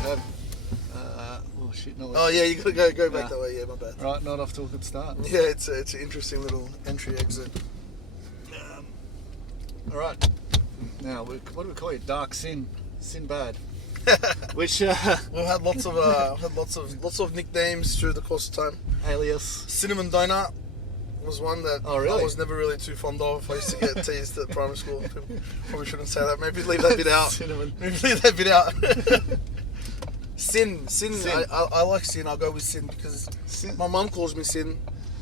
have. Oh shit! No. Oh yeah, you gotta go back that way. Yeah, my bad. Right, not off to a good start. Yeah, it's an interesting little entry exit. All right. Now, what do we call it? Dark sin, bad. Which we've had lots of nicknames through the course of time. alias. Cinnamon Doughnut was one that Oh, really? I was never really too fond of. I used to get teased at primary school. Probably shouldn't say that. Maybe leave that bit out. Cinnamon. Maybe leave that bit out. Sin. I like Sin. I'll go with Sin because my mum calls me Sin.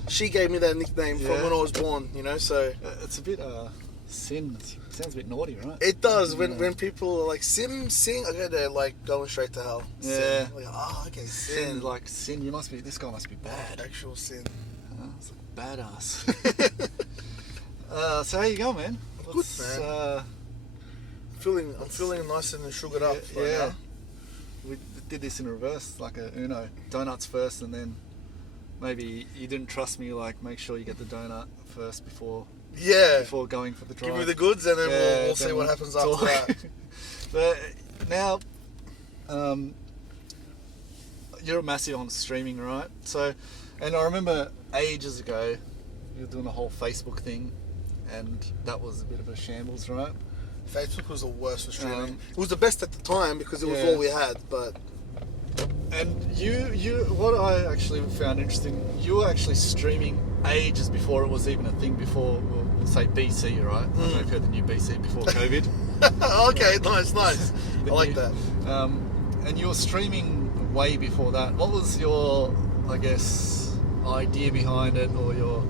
She gave me that nickname from when I was born. You know, so it's a bit sin. Sounds a bit naughty, right? it does. When people are like Sim, sing, I go there like going straight to hell. Yeah. Sin. Like, oh, okay, Sin, Sin. like sin. This guy must be bad. Actual Sin. It's like badass. So how you going, man? Good, man. I'm feeling nice and sugared up right now. We did this in reverse, like a Uno. Donuts first, and then maybe you didn't trust me. Like, make sure you get the donut first before going for the drive. Give me the goods, and then we'll see what happens after that. But now, you're massive on streaming, right? So, and I remember ages ago, you were doing a whole Facebook thing, and that was a bit of a shambles, right? Facebook was the worst for streaming. It was the best at the time because it was all we had, but... And you, what I actually found interesting, you were actually streaming ages before it was even a thing, before, we'll say BC, right? I don't know if you heard the new BC, before COVID. Okay, nice. I like that. And you were streaming way before that. What was your, I guess, idea behind it, or your...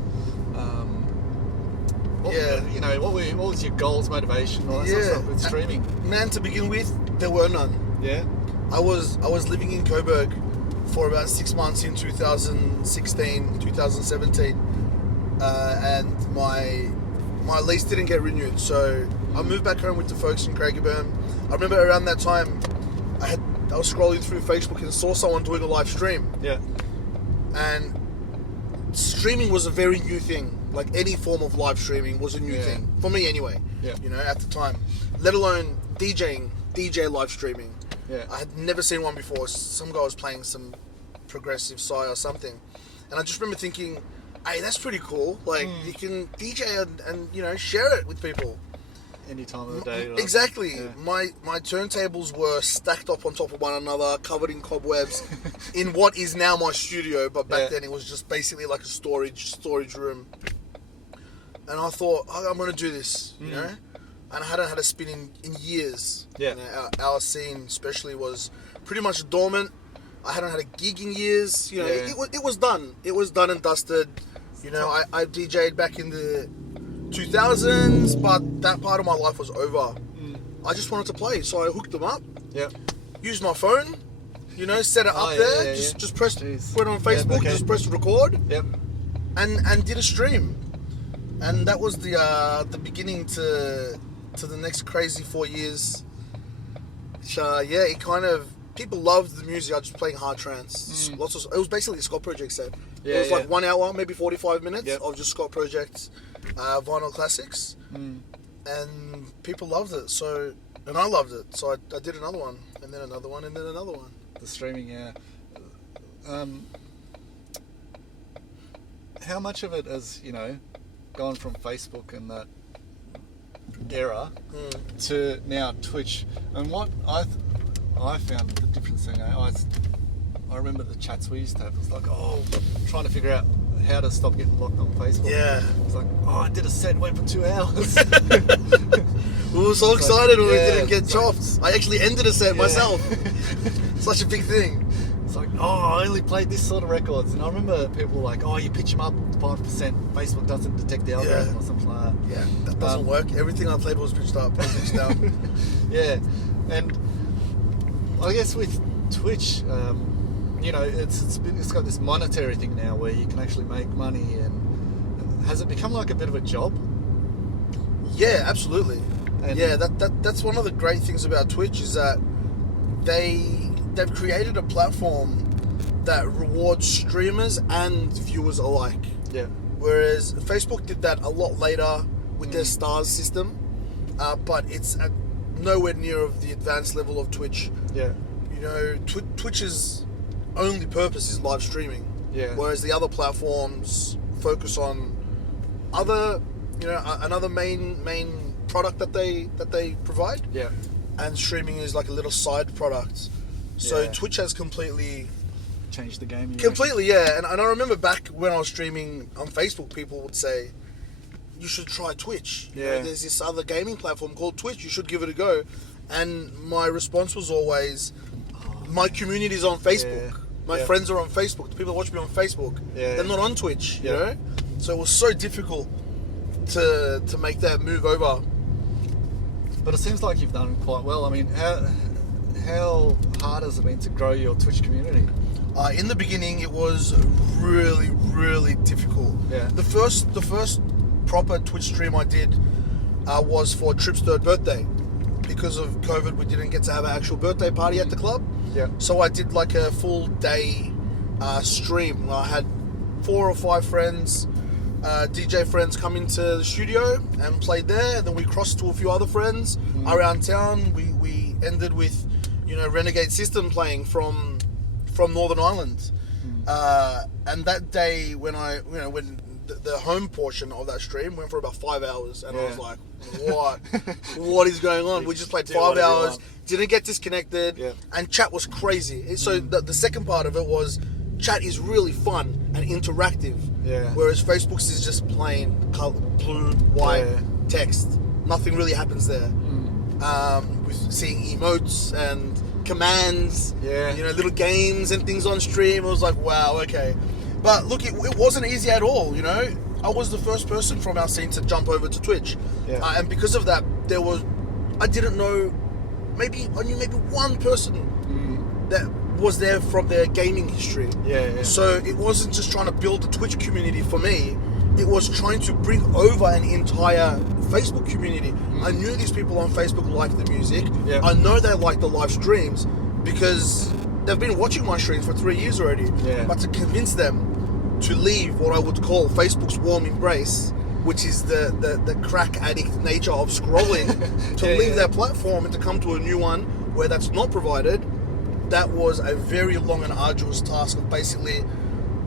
what was your goals, motivation, all that sort of stuff with streaming? Man, to begin with, there were none. Yeah? I was living in Coburg for about 6 months in 2016, 2017, and my lease didn't get renewed, so I moved back home with the folks in Craigieburn. I remember around that time, I was scrolling through Facebook and saw someone doing a live stream. Yeah. And streaming was a very new thing. Like, any form of live streaming was a new thing for me, anyway. Yeah. You know, at the time, let alone DJ live streaming. Yeah. I had never seen one before. Some guy was playing some progressive Psy or something, and I just remember thinking, "Hey, that's pretty cool. Like, you can DJ and you know, share it with people any time of the day." Right? Exactly. Yeah. My turntables were stacked up on top of one another, covered in cobwebs, in what is now my studio, but back then it was just basically like a storage room. And I thought, I'm going to do this, you know? And I hadn't had a spin in years. Yeah. You know, our scene especially was pretty much dormant. I hadn't had a gig in years. You know, it was done. It was done and dusted. You know, I DJ'd back in the 2000s, but that part of my life was over. I just wanted to play, so I hooked them up. Yeah. Used my phone, you know, set it up there. Just pressed, put it on Facebook, just pressed record. Yep. And did a stream. And that was the beginning to the next crazy 4 years. Which, it kind of, people loved the music. I was just playing hard trance. It was basically a Scott Project set. It was like 1 hour, maybe 45 minutes of just Scott Project vinyl classics. And people loved it. So, and I loved it. So I did another one, and then another one, and then another one. The streaming, how much of it has, you know, gone from Facebook and that era to now Twitch? And what I found the difference thing, I remember the chats we used to have. It was like, trying to figure out how to stop getting blocked on Facebook. Yeah. It was like, I did a set, went for 2 hours. We were so excited when we didn't get chopped. I actually ended a set myself. Such a big thing. It's like, I only played this sort of records. And I remember people like, you pitch them up 5%. Facebook doesn't detect the algorithm or something like that. Yeah, that doesn't work. Everything I played was pitched up, pitched down. Yeah, and I guess with Twitch, you know, it's got this monetary thing now where you can actually make money. And has it become like a bit of a job? Yeah, absolutely. And that's one of the great things about Twitch is that they've created a platform that rewards streamers and viewers alike. Yeah. Whereas Facebook did that a lot later with their stars system, but it's at nowhere near of the advanced level of Twitch. Yeah. you know, Twitch's only purpose is live streaming. Yeah. Whereas the other platforms focus on other, you know, another main product that they provide. Yeah. And streaming is like a little side product. So Yeah. Twitch has completely Changed the game. Completely, yeah. And I remember back when I was streaming on Facebook, people would say, you should try Twitch. You know, Yeah. there's this other gaming platform called Twitch. You should give it a go. And my response was always, my community's on Facebook. Yeah. My Yeah. friends are on Facebook. The people that watch me on Facebook. Yeah. They're not on Twitch, you Yeah. know? So it was so difficult to make that move over. But it seems like you've done quite well. I mean, how hard has it been to grow your Twitch community? In the beginning, it was really, really difficult. Yeah. The first proper Twitch stream I did was for Trip's 3rd birthday. Because of COVID, we didn't get to have an actual birthday party at the club. Yeah. So I did like a full day stream. I had 4 or 5 friends, DJ friends, come into the studio and played there. Then we crossed to a few other friends around town. We ended with, you know, Renegade System playing from Northern Ireland. And that day when the home portion of that stream went for about 5 hours, and I was like, what is going on? We just played 5 hours, didn't get disconnected, and chat was crazy. So the second part of it was, chat is really fun and interactive, whereas Facebook's is just plain color, blue, white text. Nothing really happens there. With seeing emotes and commands, you know, little games and things on stream, I was like, wow, okay. But look, it wasn't easy at all, you know. I was the first person from our scene to jump over to Twitch. And because of that, I didn't know, I knew maybe one person that was there from their gaming history. So it wasn't just trying to build a Twitch community for me, it was trying to bring over an entire Facebook community. I knew these people on Facebook liked the music. I know they like the live streams because they've been watching my streams for 3 years already. But to convince them to leave what I would call Facebook's warm embrace, which is the crack addict nature of scrolling, to leave their platform and to come to a new one where that's not provided, that was a very long and arduous task of basically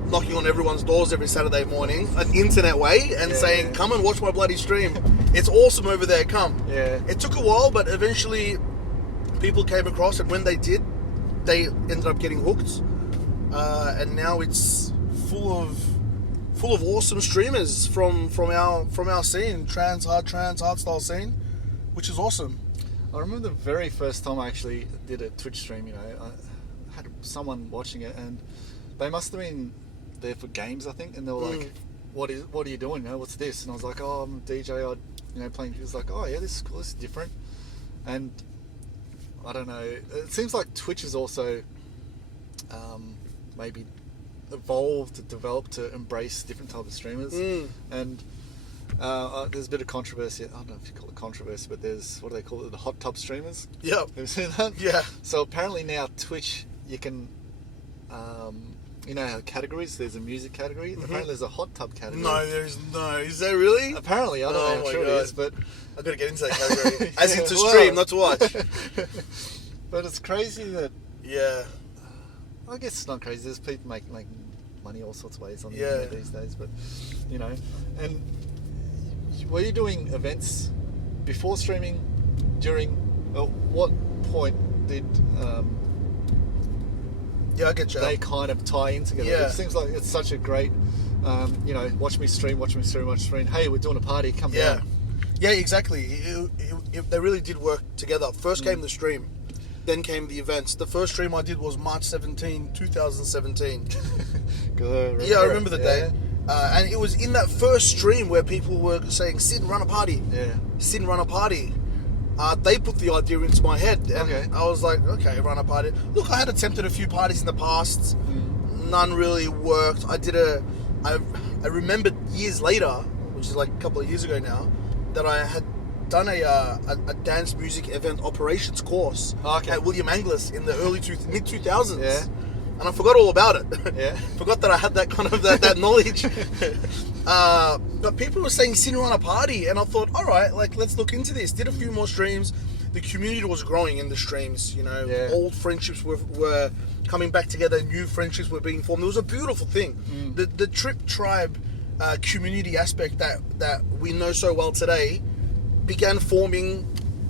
knocking on everyone's doors every Saturday morning, an internet way, and saying, come and watch my bloody stream. It's awesome over there, come. It took a while, but eventually people came across, and when they did, they ended up getting hooked. And now it's full of awesome streamers from our scene, hardstyle scene, which is awesome. I remember the very first time I actually did a Twitch stream, you know, I had someone watching it, and they must have been there for games, I think, and they were like, what are you doing, you know, what's this? And I was like, oh, I'm a DJ, playing. He was like, oh yeah, this is cool, this is different. And I don't know, it seems like Twitch is also maybe evolved, developed to embrace different types of streamers. And there's a bit of controversy. I don't know if you call it controversy, but there's, what do they call it, the hot tub streamers? Yep. Have you seen that? Yeah. So apparently now Twitch, you can, you know how categories, there's a music category. Apparently there's a hot tub category. No, there's no. Is there really? Apparently, I don't know how true it is, but I've got to get into that category. As in to stream, not to watch. But it's crazy that, I guess it's not crazy. There's people making money all sorts of ways on the internet these days, but, you know. And were you doing events before streaming, during, at what point did I get you. they kind of tie in together? It seems like it's such a great, you know, watch me stream. Hey, we're doing a party, come down. Yeah, exactly. They really did work together. First came the stream, then came the events. The first stream I did was March 17, 2017. Good, I remember the day. And it was in that first stream where people were saying, Sid, run a party. Sid, run a party. They put the idea into my head, and I was like, okay, run a party. Look, I had attempted a few parties in the past. None really worked. I remembered years later, which is like a couple of years ago now, that I had done a dance music event operations course at William Anglis in the mid 2000s. And I forgot all about it. Forgot that I had that kind of that knowledge. But people were saying, sit on a party, and I thought, all right, like, let's look into this. Did a few more streams. the community was growing in the streams. You know, Yeah. old friendships were coming back together. New friendships were being formed. It was a beautiful thing. The Trip Tribe community aspect that we know so well today began forming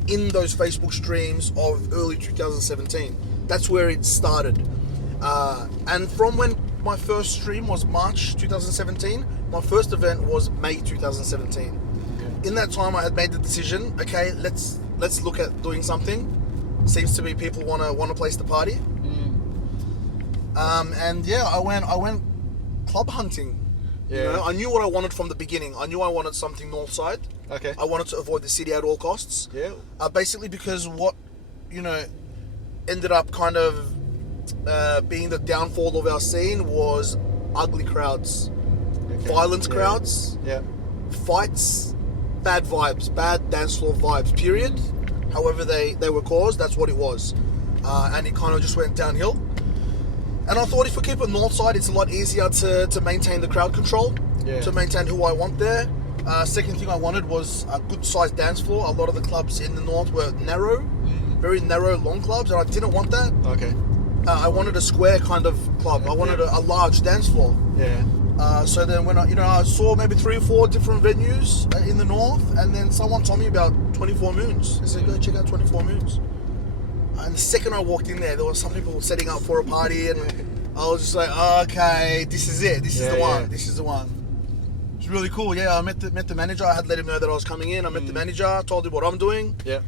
in those Facebook streams of early 2017. That's where it started. And from when my first stream was March 2017, my first event was May 2017. In that time, I had made the decision. Okay, let's look at doing something. Seems to be people want a place to party. And yeah, I went club hunting. Yeah. You know, I knew what I wanted from the beginning. I knew I wanted something north side. Okay. I wanted to avoid the city at all costs. Yeah. Basically because what, you know, ended up kind of being the downfall of our scene was ugly crowds, violent crowds, fights, bad vibes, bad dance floor vibes, period. However they were caused, that's what it was. And it kind of just went downhill. And I thought if we keep it north side, it's a lot easier to maintain the crowd control, to maintain who I want there. Second thing I wanted was a good sized dance floor. A lot of the clubs in the north were narrow, very narrow, long clubs, and I didn't want that. Okay. I wanted a square kind of club. I wanted a large dance floor. Yeah. So then when I saw maybe 3 or 4 different venues in the north, and then someone told me about 24 Moons. They said, go check out 24 Moons. And the second I walked in there were some people setting up for a party, and I was just like, oh, okay, this is it. This is the one. This is the one. It's really cool. Yeah, I met the manager. I had let him know that I was coming in. I met the manager, told him what I'm doing. Yeah.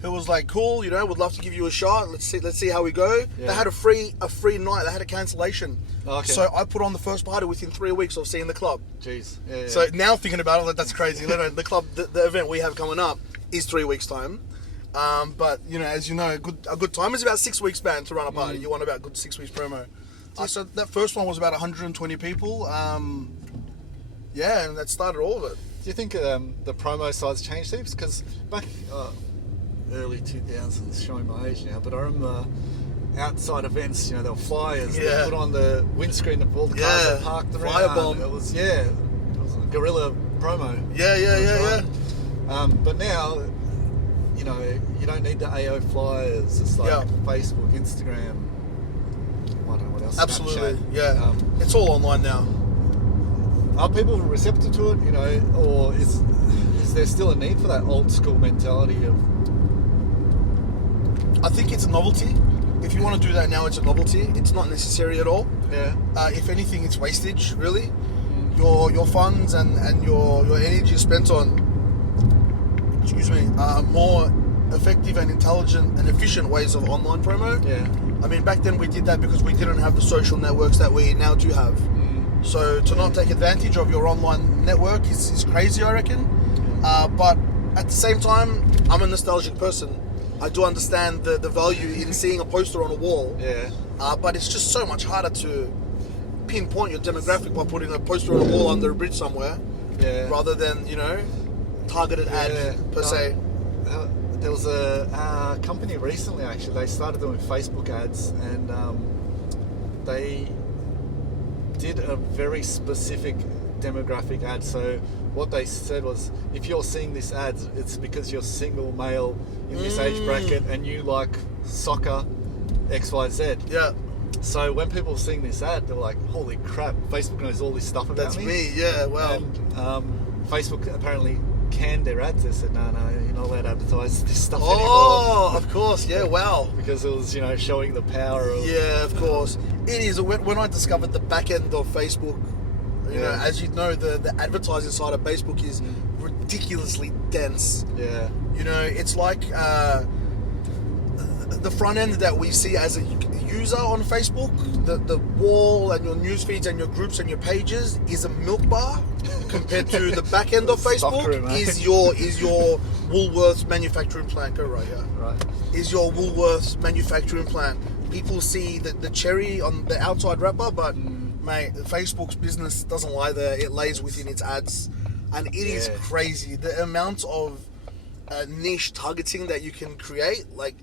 He was like, cool, you know, would love to give you a shot. Let's see how we go. Yeah. They had a free night. They had a cancellation. Okay. So I put on the first party within 3 weeks of seeing the club. Jeez. Yeah. So now thinking about it, like, that's crazy. The club, the event we have coming up is 3 weeks time. But you know, as you know, a good time is about 6 weeks span to run a party. You want about a good 6 weeks promo. So that first one was about 120 people. Yeah, and that started all of it. Do you think the promo size changed heaps? Because back early 2000s, showing my age now, but I remember outside events, you know, there were flyers. They put on the windscreen of all the cars that parked around. Firebomb. It was a guerrilla promo. Yeah. But now, you know, you don't need the AO flyers. It's like Facebook, Instagram, I don't know what else. Absolutely, Snapchat. It's all online now. Are people receptive to it, you know, or is there still a need for that old school mentality of... I think it's a novelty. If you want to do that now, it's a novelty. It's not necessary at all. Yeah. If anything, it's wastage, really. Your funds and your energy is spent on, more effective and intelligent and efficient ways of online promo. Yeah. I mean, back then we did that because we didn't have the social networks that we now do have. So to not take advantage of your online network is crazy, I reckon. But at the same time, I'm a nostalgic person. I do understand the value in seeing a poster on a wall. Yeah. But it's just so much harder to pinpoint your demographic by putting a poster on a wall under a bridge somewhere. Yeah. Rather than, you know, targeted ad per se. There was a company recently, actually, they started doing Facebook ads, and they did a very specific demographic ad. So what they said was, if you're seeing this ad, it's because you're single male in this age bracket and you like soccer XYZ. Yeah. So when people were seeing this ad, they were like, holy crap, Facebook knows all this stuff about That's me, yeah, wow. And Facebook apparently canned their ads. They said, no, you're not allowed to advertise this stuff anymore. Oh, of course, yeah, wow. Because it was, you know, showing the power of... Yeah, of course. It is. When I discovered the back end of Facebook, you know, as you know, the advertising side of Facebook is ridiculously dense. Yeah. You know, it's like the front end that we see as a user on Facebook, the wall and your news feeds and your groups and your pages is a milk bar compared to the back end of Facebook is your Woolworths manufacturing plant. Go right, yeah. Right. Is your Woolworths manufacturing plant. People see the cherry on the outside wrapper, but mate, Facebook's business doesn't lie there. It lays within its ads, and it is crazy the amount of niche targeting that you can create. Like,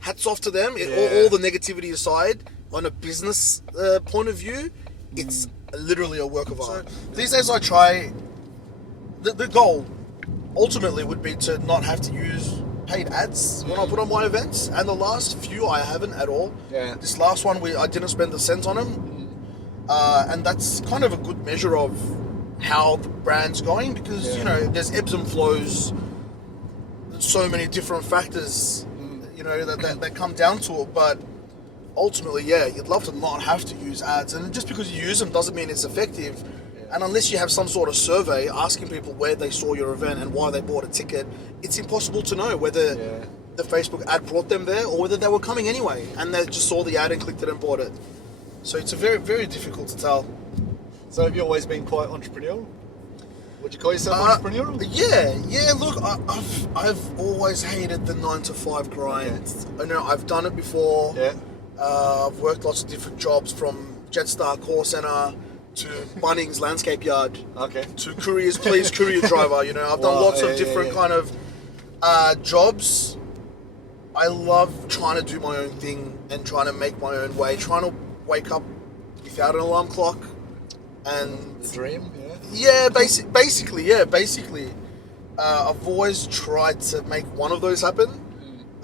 hats off to them. All the negativity aside, on a business point of view, it's literally a work of art. These days I try, the goal ultimately would be to not have to use paid ads when I put on my events, and the last few I haven't at all. Yeah. This last one, I didn't spend a cent on them, and that's kind of a good measure of how the brand's going, because you know there's ebbs and flows, so many different factors, you know that come down to it, but. Ultimately, yeah, you'd love to not have to use ads, and just because you use them doesn't mean it's effective. And unless you have some sort of survey asking people where they saw your event and why they bought a ticket, it's impossible to know whether the Facebook ad brought them there or whether they were coming anyway and they just saw the ad and clicked it and bought it. So it's a very, very difficult to tell. So have you always been quite entrepreneurial? Would you call yourself entrepreneurial? Yeah. Look, I've always hated the 9-to-5 grind. I know I've done it before. Yeah. I've worked lots of different jobs, from Jetstar call center to Bunnings landscape yard, to Couriers Please courier driver. You know, I've done lots of different kind of jobs. I love trying to do my own thing and trying to make my own way, trying to wake up without an alarm clock. And the dream, basically. I've always tried to make one of those happen.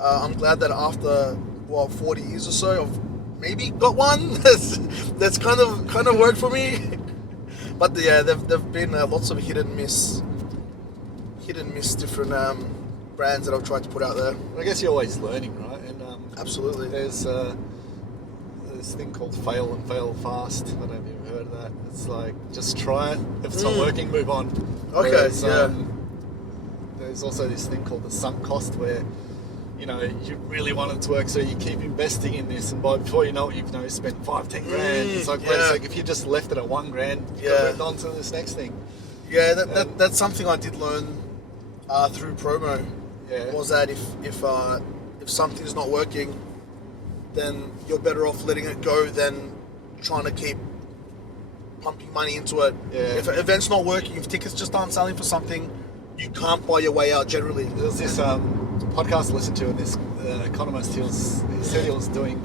I'm glad that after 40 years or so, I've maybe got one that's kind of worked for me. But there've been lots of hit and miss different brands that I've tried to put out there. I guess you're always learning, right? And absolutely. There's this thing called fail and fail fast. I don't know if you've heard of that. It's like, just try it. If it's not working, move on. Okay. Whereas, there's also this thing called the sunk cost, where you know, you really want it to work, so you keep investing in this, and before you know it, you've spent 5-10 grand. It's like, wait a sec, if you just left it at $1 grand, you moved on to this next thing. Yeah, that's something I did learn through promo. Yeah. Was that if something's not working, then you're better off letting it go than trying to keep pumping money into it. Yeah. If an event's not working, if tickets just aren't selling for something, you can't buy your way out generally. There's this podcast I listened to, and this economist, he said he was doing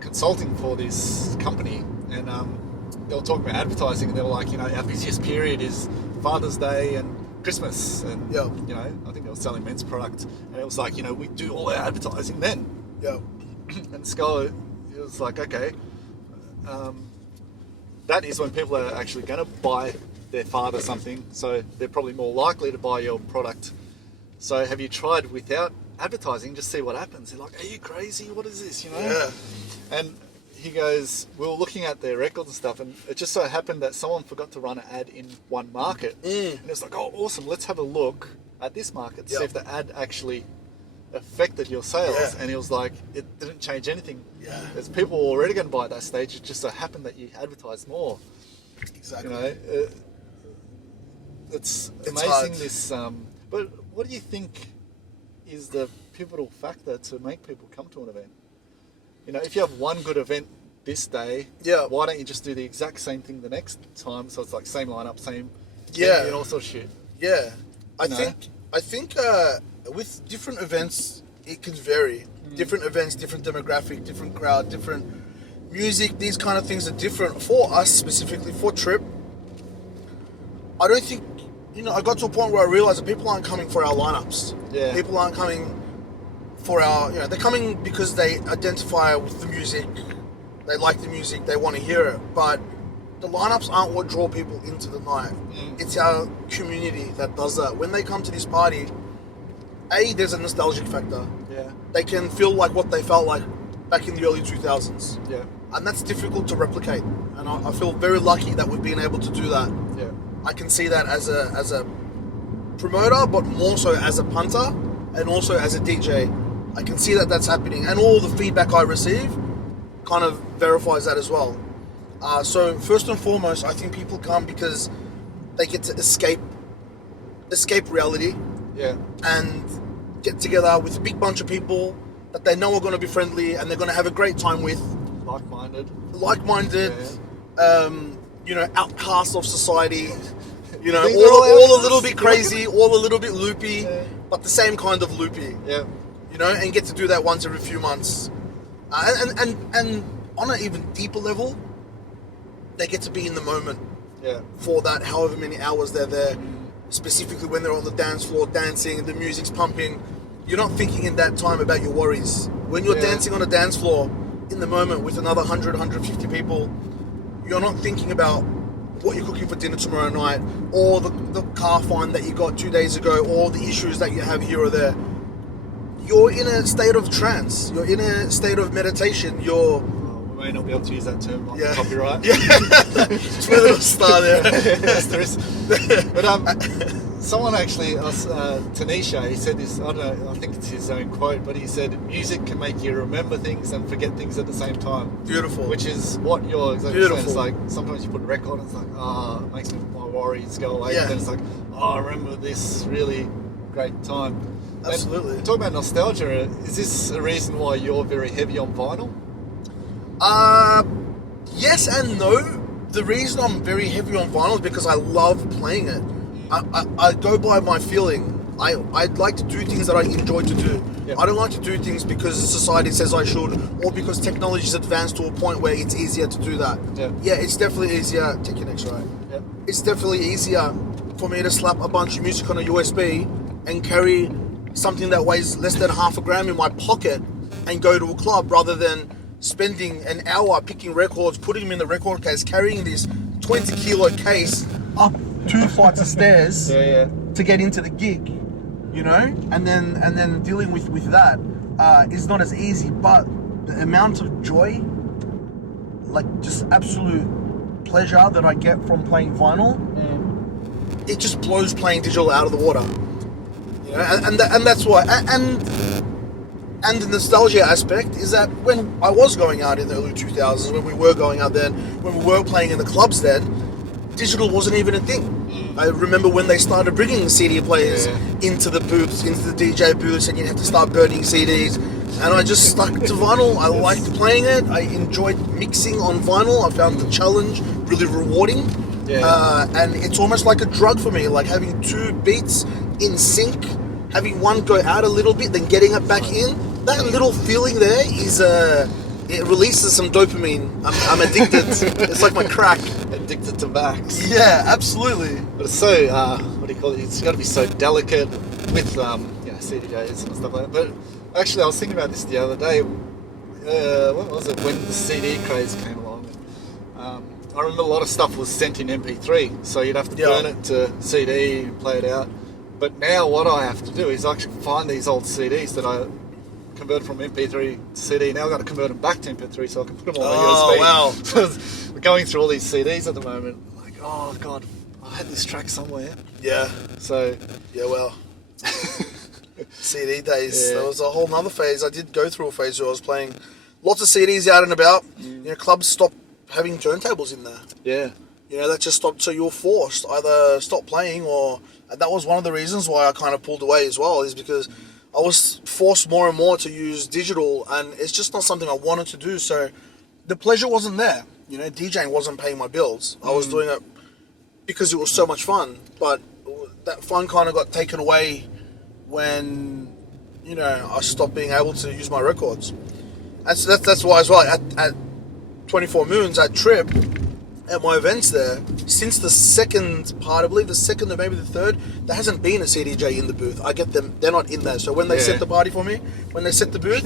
consulting for this company, and they were talking about advertising, and they were like, our busiest period is Father's Day and Christmas, and I think they were selling men's product, and it was like, we do all our advertising then. Yeah. And Scholar, it was like, okay, that is when people are actually going to buy their father something, so they're probably more likely to buy your product. So have you tried without advertising, just see what happens? They're like, are you crazy? What is this? Yeah. And he goes, we were looking at their records and stuff, and it just so happened that someone forgot to run an ad in one market. And it's like, oh, awesome, let's have a look at this market, see if the ad actually affected your sales. And he was like, it didn't change anything. There's people already going to buy at that stage. It just so happened that you advertised more. Exactly. It's amazing hard. this. But what do you think is the pivotal factor to make people come to an event? If you have one good event this day, why don't you just do the exact same thing the next time? So it's like same lineup, same and all sorts of shit. Yeah, I think with different events it can vary. Different events, different demographic, different crowd, different music. These kind of things are different. For us specifically, for Trip, I don't think. I got to a point where I realised that people aren't coming for our lineups. Yeah. People aren't coming for our, they're coming because they identify with the music, they like the music, they want to hear it. But the lineups aren't what draw people into the night. It's our community that does that. When they come to this party, there's a nostalgic factor. Yeah. They can feel like what they felt like back in the early 2000s. Yeah. And that's difficult to replicate. And I feel very lucky that we've been able to do that. Yeah. I can see that as a promoter, but more so as a punter and also as a DJ. I can see that that's happening, and all the feedback I receive kind of verifies that as well. So first and foremost, I think people come because they get to escape reality, and get together with a big bunch of people that they know are going to be friendly and they're going to have a great time with. Like-minded, outcasts of society. All a little bit crazy, all a little bit loopy, but the same kind of loopy. Yeah. And get to do that once every few months. And on an even deeper level, they get to be in the moment for that however many hours they're there. specifically when they're on the dance floor dancing and the music's pumping, you're not thinking in that time about your worries. When you're dancing on a dance floor in the moment with another 100, 150 people, you're not thinking about what you're cooking for dinner tomorrow night, or the car fine that you got 2 days ago, or the issues that you have here or there. You're in a state of trance. You're in a state of meditation. You're... We may not be able to use that term, like Yeah. copyright. Yeah, it's where it'll start there. Yes, there is. But someone actually, Tanisha, he said this, I don't know, I think it's his own quote, but he said, music can make you remember things and forget things at the same time. Beautiful. Which is what you're exactly Beautiful. saying. It's like, sometimes you put a record and it's like, it makes my worries go away. Yeah. And then it's like, I remember this really great time. Absolutely. And talk about nostalgia. Is this a reason why you're very heavy on vinyl? Yes and no. The reason I'm very heavy on vinyl is because I love playing it. I go by my feeling. I'd like to do things that I enjoy to do. Yep. I don't like to do things because society says I should, or because technology's advanced to a point where it's easier to do that. Yep. Yeah, it's definitely easier. Take your next right. Yep. It's definitely easier for me to slap a bunch of music on a USB and carry something that weighs less than half a gram in my pocket and go to a club, rather than spending an hour picking records, putting them in the record case, carrying this 20 kilo case up 2 flights of stairs Yeah. to get into the gig, you know, and then dealing with that is not as easy. But the amount of joy, like just absolute pleasure that I get from playing vinyl, it just blows playing digital out of the water, you know. And that's why. And the nostalgia aspect is that when I was going out in the early 2000s, when we were going out then, when we were playing in the clubs then, digital wasn't even a thing. I remember when they started bringing CD players into the booths, into the DJ booths, and you'd have to start burning CDs. And I just stuck to vinyl. I liked playing it. I enjoyed mixing on vinyl. I found the challenge really rewarding. And it's almost like a drug for me, like having 2 beats in sync, having one go out a little bit, then getting it back in. That little feeling there is it releases some dopamine. I'm addicted. It's like my crack. Addicted to Max. Yeah, absolutely. But it's so, what do you call it? It's got to be so delicate with, CDJs and stuff like that. But actually, I was thinking about this the other day. When was it? When the CD craze came along. I remember a lot of stuff was sent in MP3, so you'd have to burn it to CD and play it out. But now what I have to do is actually find these old CDs that I converted from MP3 to CD. Now I've got to convert them back to MP3 so I can put them on my USB. Wow. So we're going through all these CDs at the moment. Like, oh God, I had this track somewhere. Yeah. So, Yeah, well. CD days. Yeah. That was a whole nother phase. I did go through a phase where I was playing lots of CDs out and about. You know, clubs stopped having turntables in there. yeah. You know, that just stopped. So you were forced either stop playing, or that was one of the reasons why I kind of pulled away as well, is because I was forced more and more to use digital, and it's just not something I wanted to do. So the pleasure wasn't there. You know, DJing wasn't paying my bills. I was doing it because it was so much fun, but that fun kind of got taken away when, you know, I stopped being able to use my records. And so that's why as well, at 24 Moons, at Trip, at my events there, since the second part, I believe the second or maybe the third, there hasn't been a CDJ in the booth. I get them, they're not in there. So when they set the party for me, when they set the booth,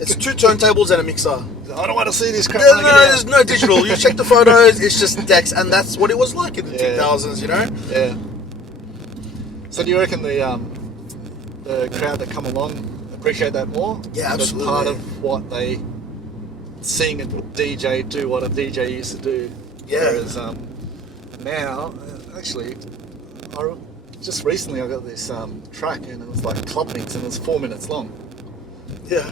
it's 2 turntables and a mixer. I don't want to see this crap. No, there's no digital. You check the photos, it's just decks, and that's what it was like in the 2000s, you know? Yeah. So do you reckon the crowd that come along appreciate that more? Yeah, That's absolutely. part of what they, seeing a DJ do what a DJ used to do. Yeah. Whereas now, actually, just recently I got this track and it was like a club mix and it was 4 minutes long. Yeah.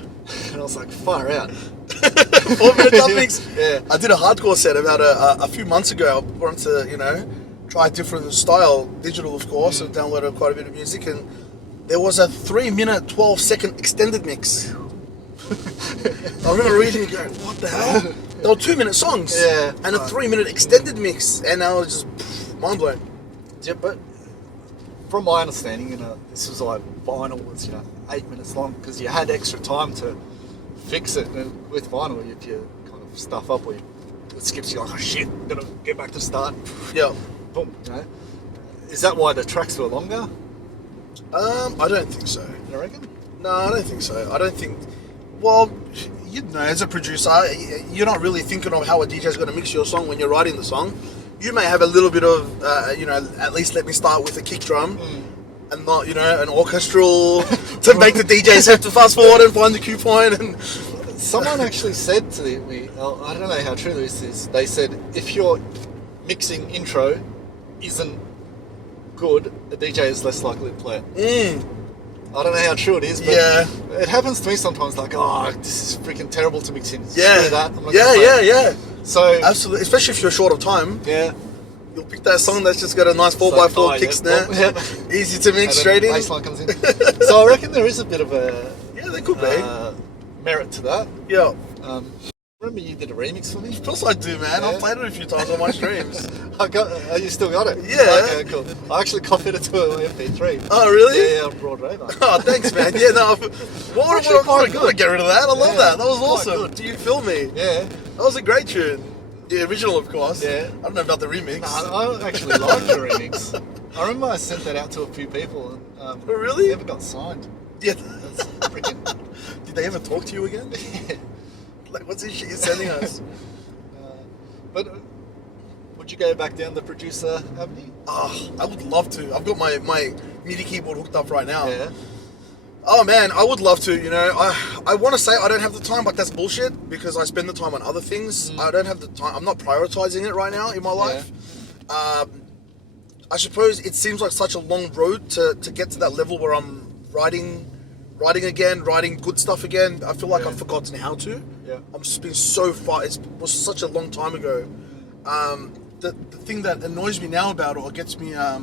And I was like, far out. 4-minute club mix. Yeah. I did a hardcore set about a few months ago. I wanted to, you know, try a different style, digital of course, and downloaded quite a bit of music, and there was a 3-minute, 12-second extended mix. I remember reading it going, what the hell? There were 2-minute songs, and a 3-minute extended mix, and I was just mind blown. Yeah, but from my understanding, you know, this was like vinyl was, you know, 8 minutes long because you had extra time to fix it. And with vinyl, if you kind of stuff up or it skips, you like, oh shit, I'm gonna get back to start. Yeah. Boom, you know. is that why the tracks were longer? I don't think so. You reckon? No, I don't think so. I don't think. Well, you know, as a producer, you're not really thinking of how a DJ's going to mix your song when you're writing the song. You may have a little bit of, you know, at least let me start with a kick drum, and not, you know, an orchestral to make the DJs have to fast forward and find the cue point. And someone actually said to me, I don't know how true this is. They said if your mixing intro isn't good, the DJ is less likely to play it. I don't know how true it is, but it happens to me sometimes. Like, oh, this is freaking terrible to mix in. Screw that. I'm not gonna play it. So absolutely, especially if you're short of time. Yeah. You'll pick that song that's just got a nice 4x4 kick snare, easy to mix straight in. Bass line comes in. So I reckon there is a bit of a there could be merit to that. Yeah. Remember you did a remix for me? Of course I do, man. I've played it a few times on my streams. You still got it? Yeah. Okay, cool. I actually copied it to an MP3. Oh, really? Yeah, on Broad Raver. Oh, thanks, man. Yeah, no. What I gotta get rid of that. I love that. That was awesome. Do you feel me? Yeah. That was a great tune. The original, of course. Yeah. I don't know about the remix. I actually like the remix. I remember I sent that out to a few people, and oh, really? It never got signed. Yeah. That's freaking. Did they ever talk to you again? Like, what's this shit you're sending us? But would you go back down the producer avenue? Oh, I would love to. I've got my MIDI keyboard hooked up right now. Yeah. Oh man, I would love to. You know, I want to say I don't have the time, but that's bullshit because I spend the time on other things. I don't have the time. I'm not prioritizing it right now in my life. I suppose it seems like such a long road to get to that level where I'm writing again, writing good stuff again. I feel like I've forgotten how to. Yeah. I'm just been so far. It was such a long time ago. The thing that annoys me now about it, or gets me a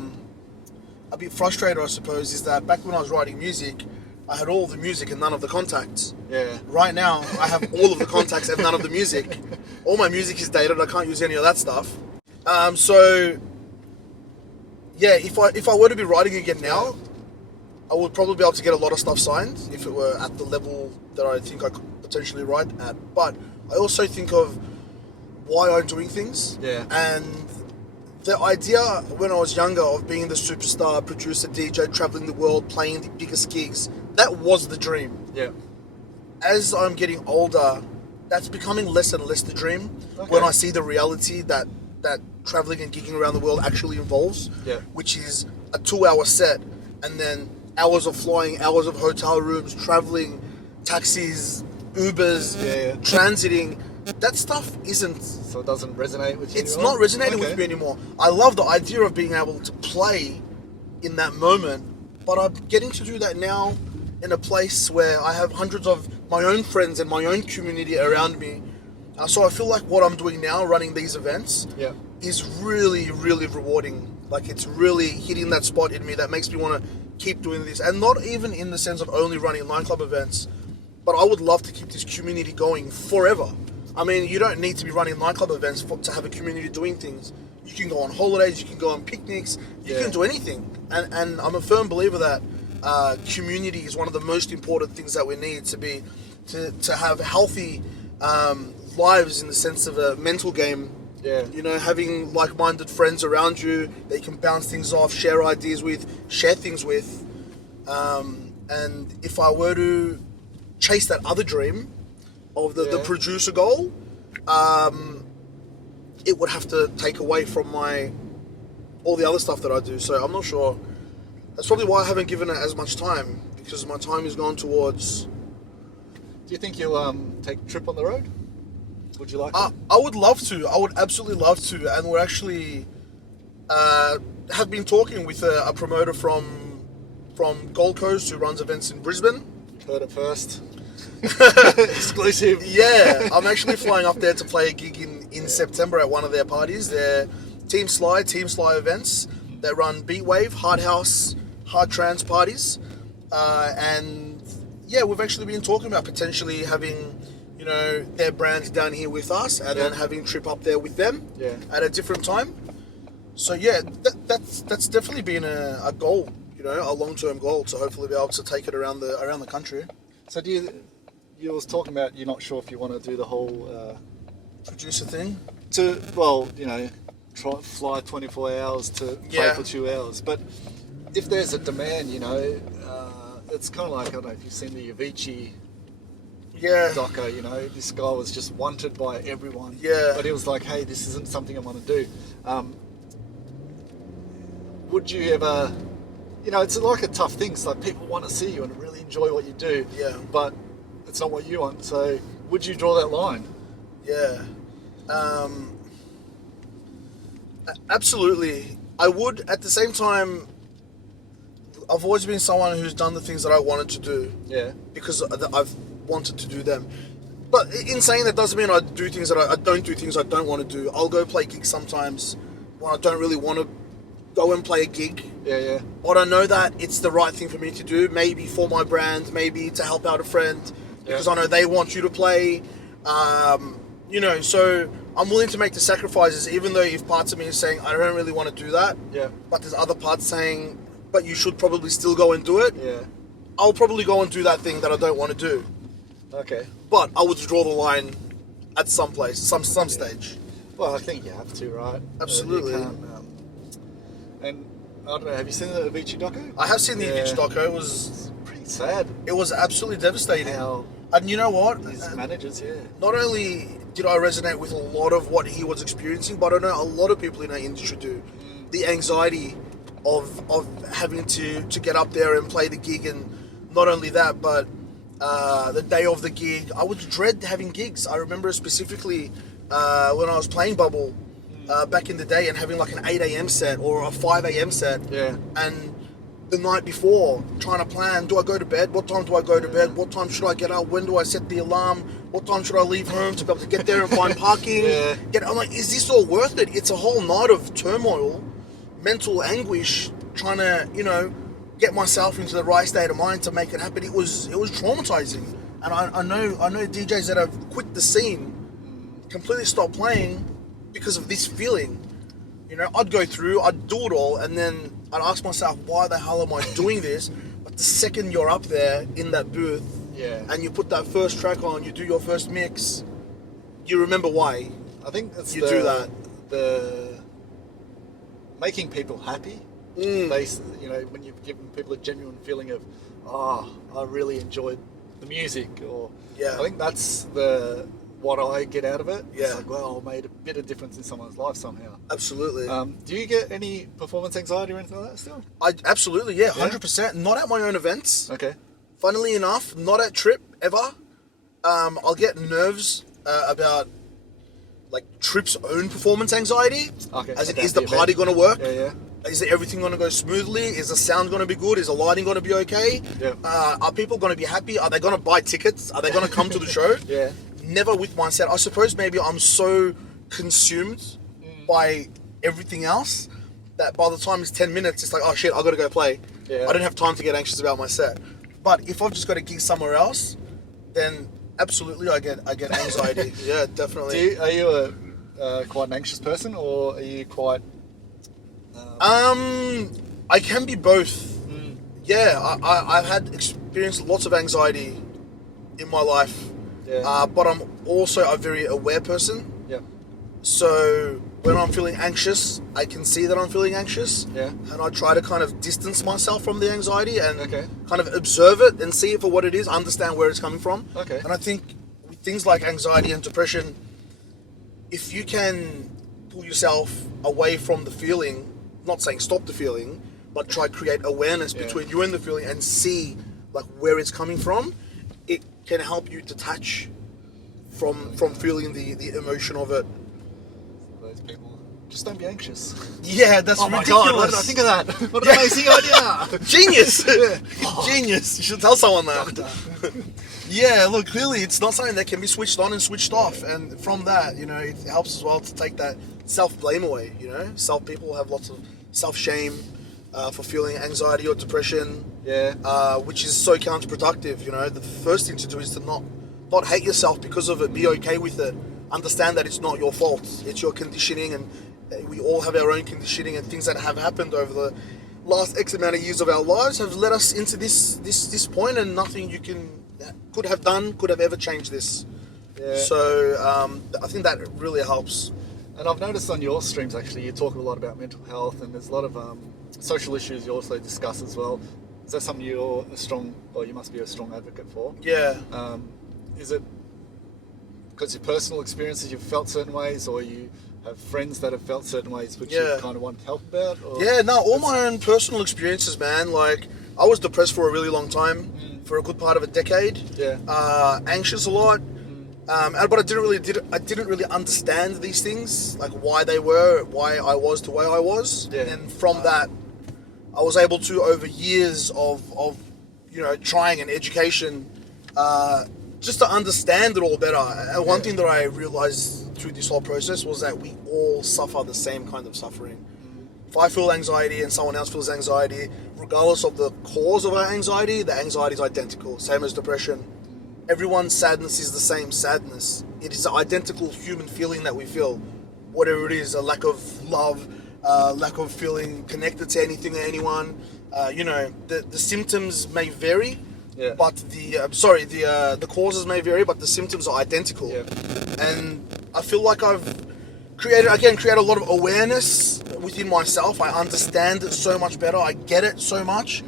bit frustrated, I suppose, is that back when I was writing music, I had all the music and none of the contacts. Yeah. Right now, I have all of the contacts and none of the music. All my music is dated. I can't use any of that stuff. So, yeah, if I were to be writing again now, I would probably be able to get a lot of stuff signed if it were at the level that I think I could potentially write at. But I also think of why I'm doing things. Yeah. And the idea when I was younger of being the superstar, producer, DJ, traveling the world, playing the biggest gigs, that was the dream. Yeah. As I'm getting older, that's becoming less and less the dream. Okay. When I see the reality that traveling and gigging around the world actually involves, which is a 2-hour set and then hours of flying, hours of hotel rooms, traveling, taxis, Ubers, transiting. That stuff isn't... So it doesn't resonate with you It's anymore? not resonating with me anymore. I love the idea of being able to play in that moment, but I'm getting to do that now in a place where I have hundreds of my own friends and my own community around me. So I feel like what I'm doing now, running these events, is really, really rewarding. Like, it's really hitting that spot in me that makes me want to keep doing this. And not even in the sense of only running nightclub events, but I would love to keep this community going forever. I mean, you don't need to be running nightclub events to have a community doing things. You can go on holidays, you can go on picnics, you can do anything. And I'm a firm believer that community is one of the most important things that we need to have healthy lives in the sense of a mental game. Yeah. You know, having like-minded friends around you that you can bounce things off, share ideas with, share things with. And if I were to chase that other dream of the producer goal, it would have to take away from all the other stuff that I do. So I'm not sure. That's probably why I haven't given it as much time, because my time is gone towards... Do you think you'll take a trip on the road? Would you like to? I would love to. I would absolutely love to. And we're actually have been talking with a promoter from Gold Coast who runs events in Brisbane. Heard it first. Exclusive. Yeah, I'm actually flying up there to play a gig in September at one of their parties. They're Team Sly events. They run Beatwave, Hard House, Hard Trance parties. And yeah, we've actually been talking about potentially having, you know, their brands down here with us and then having a trip up there with them at a different time. So yeah, that's definitely been a goal, you know, a long-term goal to hopefully be able to take it around the country. So you was talking about you're not sure if you want to do the whole producer thing? Well, you know, fly 24 hours to play Yeah. for 2 hours. But if there's a demand, you know, it's kind of like, I don't know if you've seen the Avicii Yeah. doco, you know, this guy was just wanted by everyone. Yeah. But he was like, hey, this isn't something I want to do. Would you ever, you know, it's like a tough thing. It's like people want to see you and really enjoy what you do. Yeah. But it's not what you want. So would you draw that line? Yeah. Absolutely. I would. At the same time, I've always been someone who's done the things that I wanted to do. Yeah. Because I've wanted to do them. But in saying that doesn't mean I do things that I don't do things I don't want to do. I'll go play gigs sometimes when I don't really want to go and play a gig. Yeah, yeah. But I know that it's the right thing for me to do. Maybe for my brand, maybe to help out a friend. Because I know they want you to play. You know, so I'm willing to make the sacrifices, even though if parts of me is saying I don't really want to do that. Yeah. But there's other parts saying, but you should probably still go and do it. Yeah. I'll probably go and do that thing that I don't want to do. Okay. But I would draw the line at some place, some stage. Well, I think you have to, right? Absolutely. You can't, and I don't know, have you seen the Avicii doco? I have seen the Yeah. Avicii doco. It's pretty sad. It was absolutely devastating. How And you know what? his managers, yeah. Not only did I resonate with a lot of what he was experiencing, but I know a lot of people in our industry do. The anxiety of having to get up there and play the gig, and not only that, but the day of the gig, I would dread having gigs. I remember specifically when I was playing Bubble back in the day and having like an 8 a.m. set or a 5 a.m. set. Yeah. And the night before, trying to plan, do I go to bed? What time do I go to bed? What time should I get up? When do I set the alarm? What time should I leave home to be able to get there and find parking? Yeah. I'm like, is this all worth it? It's a whole night of turmoil, mental anguish, trying to, you know, get myself into the right state of mind to make it happen. It was traumatizing. And I know DJs that have quit the scene, completely stopped playing because of this feeling. You know, I'd go through, I'd do it all, and then I'd ask myself, why the hell am I doing this? But the second you're up there in that booth, Yeah. and you put that first track on, you do your first mix, you remember why. I think that's You do that. The making people happy. Basically, you know, when you've given people a genuine feeling of, I really enjoyed the music, or Yeah. I think that's what I get out of it. Yeah. It's like, well, I made a bit of difference in someone's life somehow. Absolutely. Do you get any performance anxiety or anything like that still? Absolutely, yeah, 100%. Not at my own events. Okay. Funnily enough, not at Trip, ever. I'll get nerves about, like, Trip's own performance anxiety. Okay. As in, About is the the party event. going to work? Yeah, yeah. Is everything going to go smoothly? Is the sound going to be good? Is the lighting going to be okay? Yeah. Are people going to be happy? Are they going to buy tickets? Are they going to come to the show? Yeah. Never with my set. I suppose maybe I'm so consumed by everything else that by the time it's 10 minutes, it's like, oh shit, I got to go play. Yeah. I don't have time to get anxious about my set. But if I've just got a gig somewhere else, then absolutely I get anxiety. Yeah, definitely. Are you quite an anxious person, or are you quite? I can be both. Yeah, I've had experienced lots of anxiety in my life. Yeah. But I'm also a very aware person. Yeah. So when I'm feeling anxious, I can see that I'm feeling anxious. Yeah. And I try to kind of distance myself from the anxiety and Okay. kind of observe it and see it for what it is, understand where it's coming from. Okay. And I think with things like anxiety and depression, if you can pull yourself away from the feeling, not saying stop the feeling, but try to create awareness between you and the feeling and see like where it's coming from, it can help you detach from feeling the emotion of it. Those people, just don't be anxious. Yeah, that's Oh my ridiculous. god, why did I think of that? What an amazing idea! Genius! Genius! You should tell someone that. Yeah, look, clearly it's not something that can be switched on and switched off, and from that, you know, it helps as well to take that self-blame away, you know? People have lots of self-shame for feeling anxiety or depression, which is so counterproductive, you know? The first thing to do is to not hate yourself because of it, be okay with it, understand that it's not your fault, it's your conditioning, and we all have our own conditioning, and things that have happened over the last X amount of years of our lives have led us into this point, and nothing you could have ever changed this. Yeah. So I think that really helps. And I've noticed on your streams, actually, you talk a lot about mental health, and there's a lot of social issues you also discuss as well. Is that something you're you must be a strong advocate for? Yeah. Is it because your personal experiences, you've felt certain ways, or you have friends that have felt certain ways which you kind of want to help about? Or yeah, no, all my own personal experiences, man. Like, I was depressed for a really long time, for a good part of a decade. Yeah. Anxious a lot. But I didn't really understand these things, like why they were, why I was the way I was. Yeah. And from that, I was able to, over years of trying and education, just to understand it all better. And one thing that I realized through this whole process was that we all suffer the same kind of suffering. If I feel anxiety and someone else feels anxiety, regardless of the cause of our anxiety, the anxiety is identical, same as depression. Everyone's sadness is the same sadness. It is an identical human feeling that we feel. Whatever it is, a lack of love, lack of feeling connected to anything or anyone. The symptoms may vary, but the causes may vary, but the symptoms are identical. Yeah. And I feel like I've created a lot of awareness within myself. I understand it so much better. I get it so much.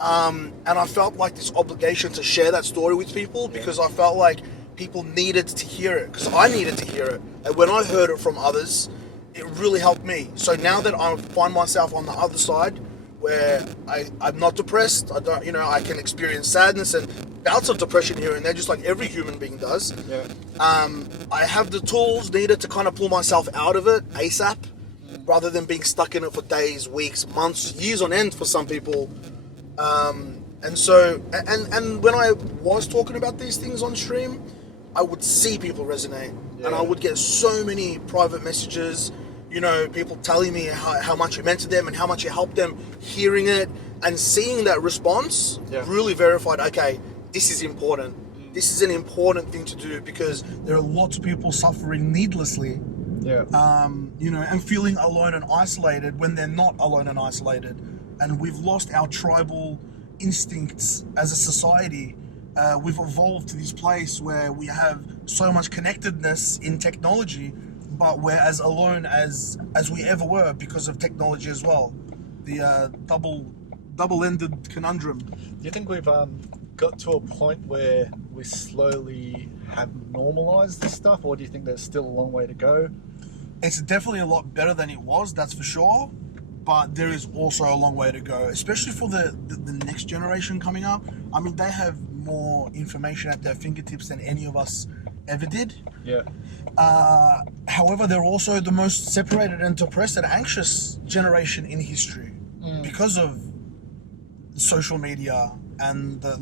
And I felt like this obligation to share that story with people, because I felt like people needed to hear it, because I needed to hear it. And when I heard it from others, it really helped me. So now that I find myself on the other side, where I'm not depressed, I can experience sadness and bouts of depression here and there, just like every human being does. Yeah. I have the tools needed to kind of pull myself out of it ASAP, rather than being stuck in it for days, weeks, months, years on end for some people. And when I was talking about these things on stream, I would see people resonate, and I would get so many private messages, people telling me how much it meant to them and how much it helped them. Hearing it and seeing that response really verified, okay, this is important. This is an important thing to do, because there are lots of people suffering needlessly. Yeah. And feeling alone and isolated when they're not alone and isolated. And we've lost our tribal instincts as a society. We've evolved to this place where we have so much connectedness in technology, but we're as alone as we ever were because of technology as well. The double-ended conundrum. Do you think we've got to a point where we slowly have normalized this stuff, or do you think there's still a long way to go? It's definitely a lot better than it was, that's for sure. But there is also a long way to go, especially for the next generation coming up. I mean, they have more information at their fingertips than any of us ever did. Yeah. However, they're also the most separated and depressed and anxious generation in history because of social media and the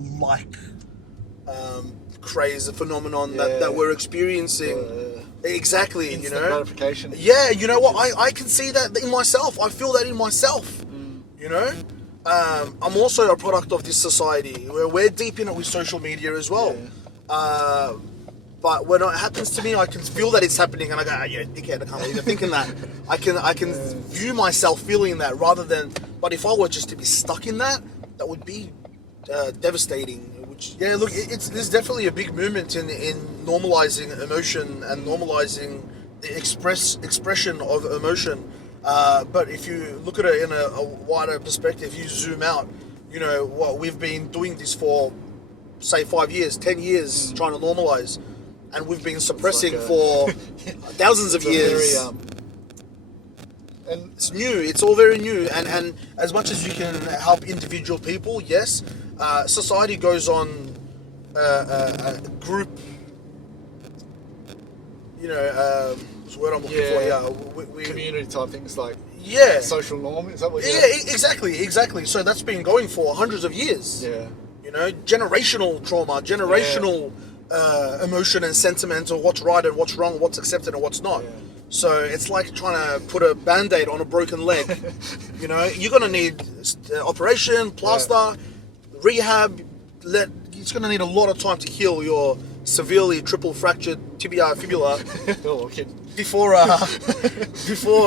craze, the phenomenon that we're experiencing. Exactly, Instant gratification. Yeah, you know what? I can see that in myself. I feel that in myself. I'm also a product of this society where we're deep in it with social media as well. Yeah. But when it happens to me, I can feel that it's happening, and I go, dickhead, I can't believe you're thinking that. I can view myself feeling that rather than. But if I were just to be stuck in that, that would be devastating. Look, there's definitely a big movement in normalizing emotion and normalizing the expression of emotion. But if you look at it in a wider perspective, you zoom out, we've been doing this for, say, 5 years, 10 years, trying to normalize. And we've been suppressing for thousands of years. And it's new. It's all very new. And as much as you can help individual people, yes, society goes on a group. What's the word I'm looking for? Yeah, we community type things like social norm. Is that what? Exactly. So that's been going for hundreds of years. Yeah. Generational trauma, generational emotion and sentiment, or what's right and what's wrong, what's accepted and what's not. Yeah. So it's like trying to put a band-aid on a broken leg. You're going to need operation, plaster, rehab. It's going to need a lot of time to heal your severely triple fractured tibia fibula before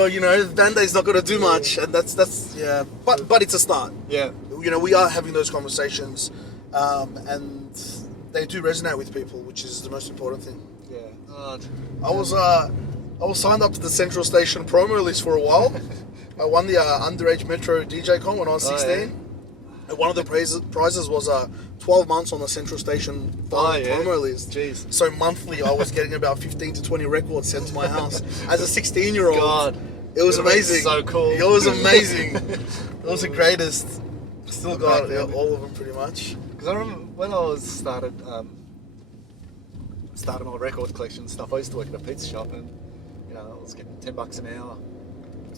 the band-aid's not going to do much. And that's but it's a start. Yeah. We are having those conversations, and they do resonate with people, which is the most important thing. Yeah. I was I was signed up to the Central Station promo list for a while. I won the underage Metro DJ con when I was 16. yeah. And one of the prizes was 12 months on the Central Station promo list. Jeez. So monthly, I was getting about 15 to 20 records sent to my house as a 16-year-old. God. It was amazing. So cool. It was amazing. It was the greatest. Still got all of them pretty much. Because I remember when I was started my record collection and stuff, I used to work at a pizza shop and, you know, I was getting $10 an hour.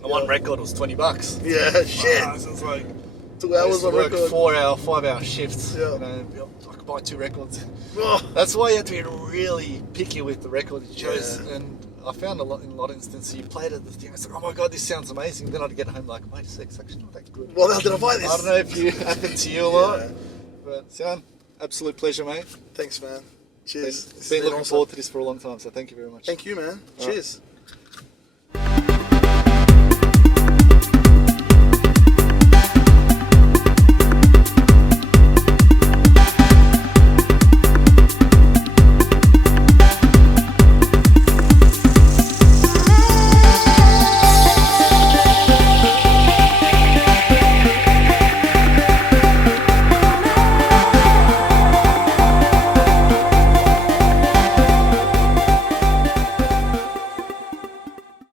And one record was $20. Yeah, shit. So it's like 2 I hours used to on work record. 5-hour shifts. Yeah. You know, I could buy 2 records. Oh, That's why you have to be really picky with the record you chose. Yeah. And I found in a lot of instances, you played it, the thing, I said, oh my god, this sounds amazing. Then I'd get home like, wait a sec, it's actually not that good. well, how did I buy this? I don't know if it happened to you a lot. But Sam, absolute pleasure, mate. Thanks, man. Cheers. Been looking forward to this for a long time, so thank you very much. Thank you, man. All Cheers. Right.